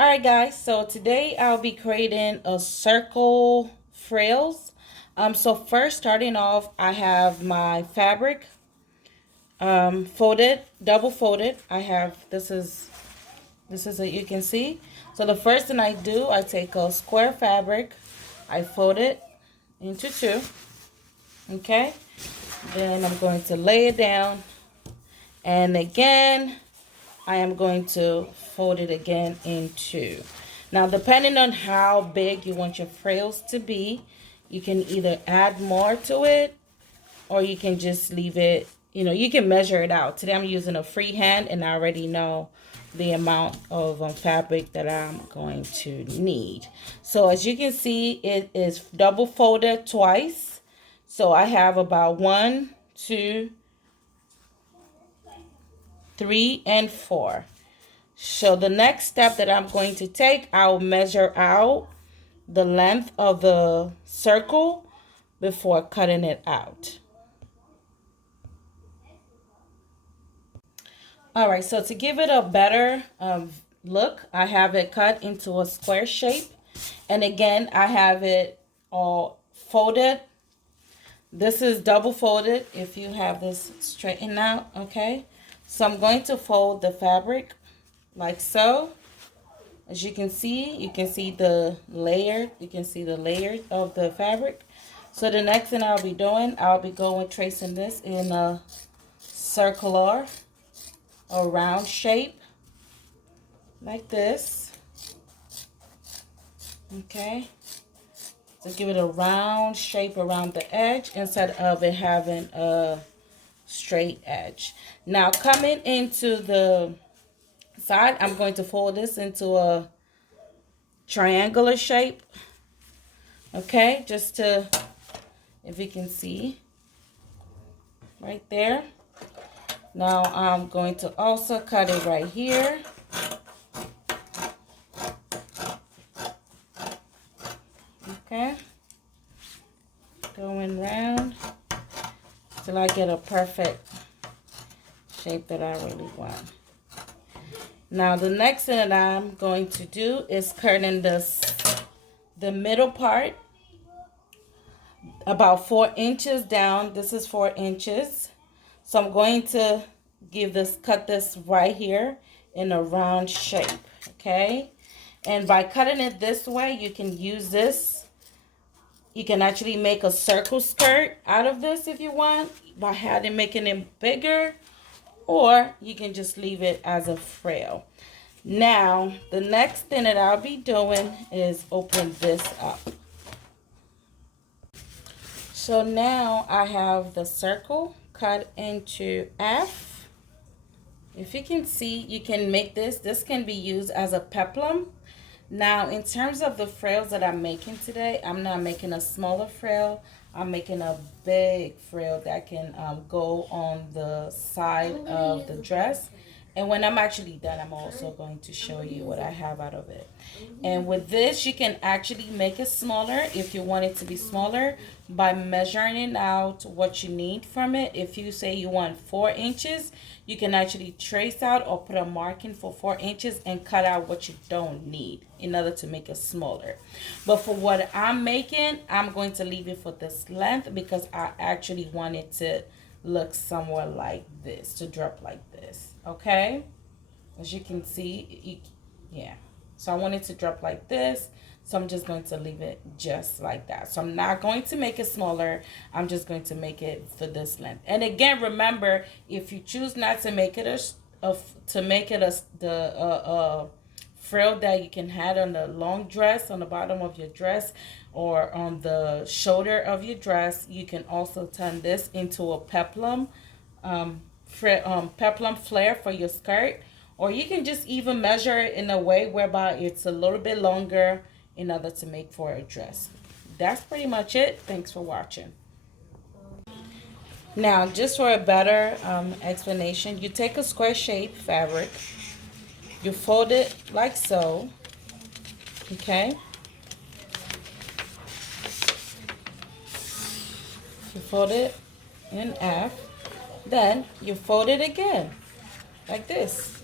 Alright guys, so today I'll be creating a circle frills. So first starting off, I have my fabric folded, double folded. I have this is what you can see. So the first thing I do, I take a square fabric, I fold it into two. Okay, then I'm going to lay it down, and again I am going to fold it again in two. Now, depending on how big you want your frills to be, you can either add more to it or you can just leave it, you can measure it out. Today I'm using a freehand and I already know the amount of fabric that I'm going to need. So as you can see, it is double folded twice. So I have about 1, 2, 3, and 4. So the next step that I'm going to take, I'll measure out the length of the circle before cutting it out. Alright, so to give it a better look, I have it cut into a square shape. And again, I have it all folded. This is double folded if you have this straightened out, okay? So I'm going to fold the fabric like so. As you can see the layer. You can see the layers of the fabric. So the next thing I'll be doing, I'll be tracing this in a circular or round shape like this. Okay. So give it a round shape around the edge instead of it having a straight edge. Now coming into the side, I'm going to fold this into a triangular shape. Okay, just to, if you can see right there. Now I'm going to also cut it right here. Okay, going round till I get a perfect shape that I really want. Now the next thing that I'm going to do is curtain the middle part about 4 inches down. This is 4 inches. So I'm going to cut this right here in a round shape. Okay. And by cutting it this way, you can use this. You can actually make a circle skirt out of this if you want by making it bigger, or you can just leave it as a frill. Now, the next thing that I'll be doing is open this up. So now I have the circle cut into half. If you can see, you can make this can be used as a peplum. Now, in terms of the frills that I'm making today, I'm not making a smaller frill. I'm making a big frill that can go on the side of the dress. And when I'm actually done, I'm also going to show you what I have out of it. And with this, you can actually make it smaller if you want it to be smaller by measuring it out what you need from it. If you say you want 4 inches, you can actually trace out or put a marking for 4 inches and cut out what you don't need in order to make it smaller. But for what I'm making, I'm going to leave it for this length because I actually want it to look somewhere like this, to drop like this. Okay, as you can see, yeah, so I want it to drop like this, so I'm just going to leave it just like that. So I'm not going to make it smaller. I'm just going to make it for this length. And again, remember, if you choose not to make it the frill that you can have on the long dress, on the bottom of your dress, or on the shoulder of your dress, you can also turn this into a peplum peplum flare for your skirt, or you can just even measure it in a way whereby it's a little bit longer in order to make for a dress. That's pretty much it. Thanks for watching. Now, just for a better explanation, you take a square shape fabric, you fold it like so. Okay, you fold it in half, then you fold it again like this.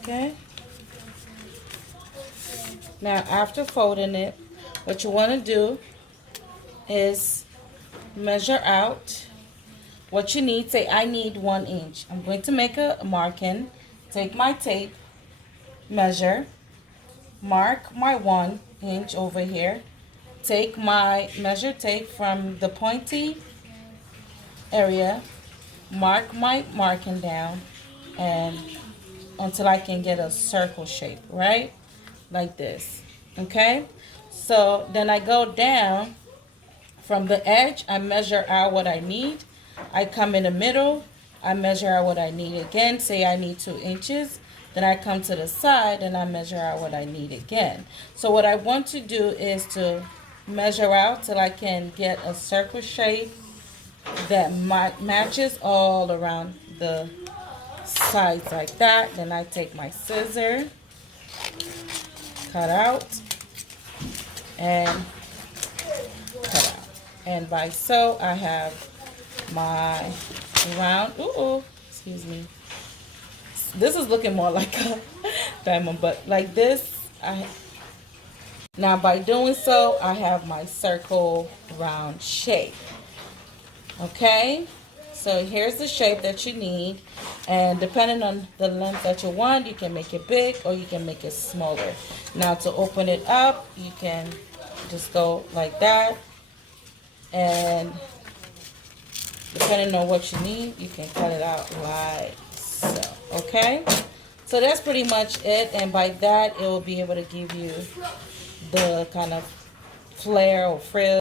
Okay, Now after folding it, what you want to do is measure out what you need. Say I need 1 inch. I'm going to make a marking. Take my tape, measure, mark my 1 inch over here. Take my measure tape from the pointy area, mark my marking down, and until I can get a circle shape, right? Like this. Okay? So then I go down from the edge, I measure out what I need. I come in the middle, I measure out what I need again. Say I need 2 inches. Then I come to the side and I measure out what I need again. So what I want to do is to measure out till I can get a circle shape that matches all around the sides like that. Then I take my scissor, cut out, and cut out. And by so I have my round, excuse me. This is looking more like a diamond, but like this, now by doing so, I have my circle round shape. Okay, so here's the shape that you need, and depending on the length that you want, you can make it big or you can make it smaller. Now to open it up, you can just go like that, and depending on what you need, you can cut it out like so. Okay, so that's pretty much it, and by that it will be able to give you the kind of flare or frill